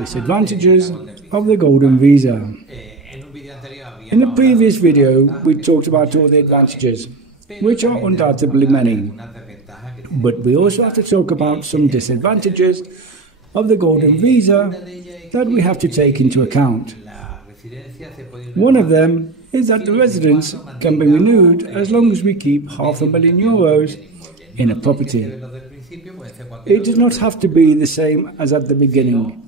Disadvantages of the Golden Visa. In the previous video, we talked about all the advantages, which are undoubtedly many. But we also have to talk about some disadvantages of the Golden Visa that we have to take into account. One of them is that the residence can be renewed as long as we keep €500,000 in a property. It does not have to be the same as at the beginning.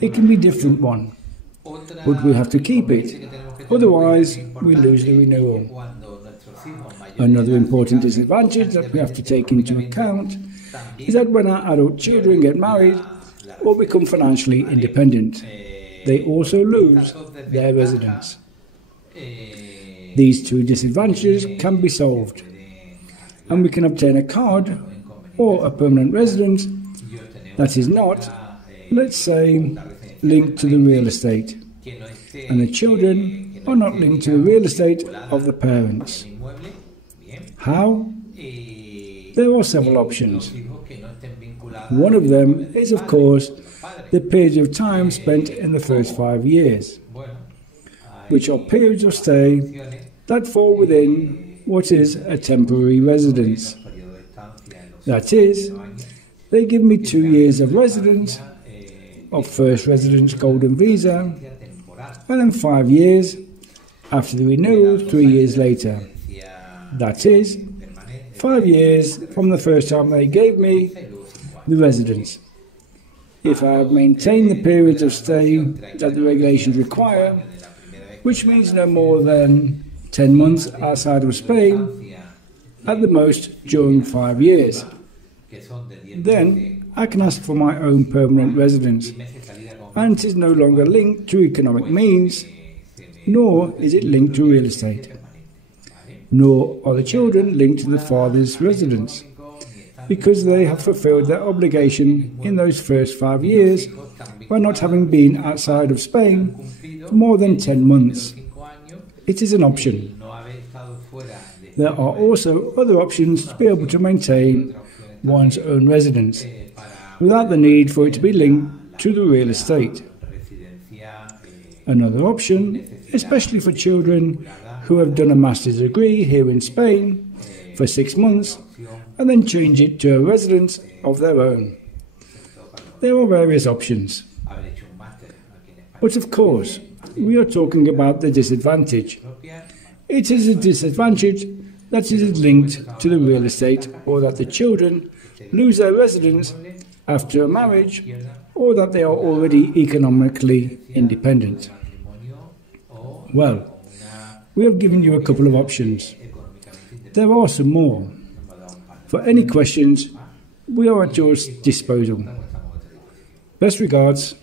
It can be a different one, but we have to keep it, otherwise we lose the renewal. Another important disadvantage that we have to take into account is that when our adult children get married or become financially independent, they also lose their residence. These two disadvantages can be solved, and we can obtain a card or a permanent residence that is not, let's say, linked to the real estate, and the children are not linked to the real estate of the parents. How? There are several options. One of them is, of course, the period of time spent in the first 5 years, which are periods of stay that fall within what is a temporary residence. That is, they give me 2 years of residence, of first residence Golden Visa, and then 5 years after the renewal 3 years later. That is, 5 years from the first time they gave me the residence. If I have maintained the periods of stay that the regulations require, which means no more than 10 months outside of Spain, at the most during 5 years, then I can ask for my own permanent residence, and it is no longer linked to economic means, nor is it linked to real estate, nor are the children linked to the father's residence, because they have fulfilled their obligation in those first 5 years by not having been outside of Spain for more than 10 months. It is an option. There are also other options to be able to maintain one's own residence without the need for it to be linked to the real estate. Another option, especially for children who have done a master's degree here in Spain for 6 months and then change it to a residence of their own. There are various options. But of course, we are talking about the disadvantage. It is a disadvantage that it is linked to the real estate, or that the children lose their residence after a marriage, or that they are already economically independent. Well, we have given you a couple of options. There are some more. For any questions, we are at your disposal. Best regards.